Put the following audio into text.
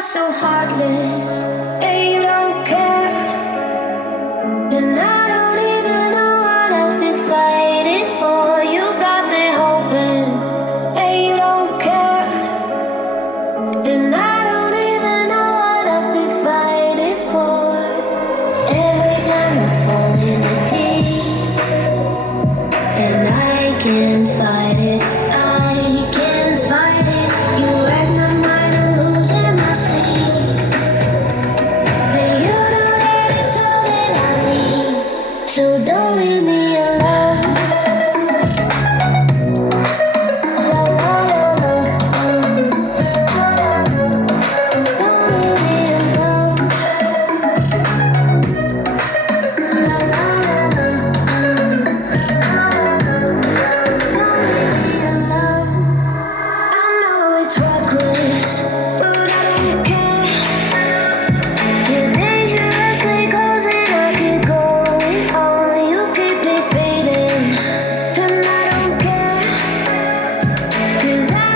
so heartless. Yeah, you don't care, and I don't even know what I've been fighting for. You got me hoping. Yeah, you don't care, and I don't even know what I've been fighting for. Every time I fall in the deep, and I can't fight it. I can't fight it. You wreck my mind, I'm losing my sleep. So don't leave me alone. La, la, la, la, don't leave me alone. La, la, la, don't leave me alone. I know it's reckless, but I don't care. You're dangerously close and I keep going on. You keep me fading, and I don't care. 'Cause I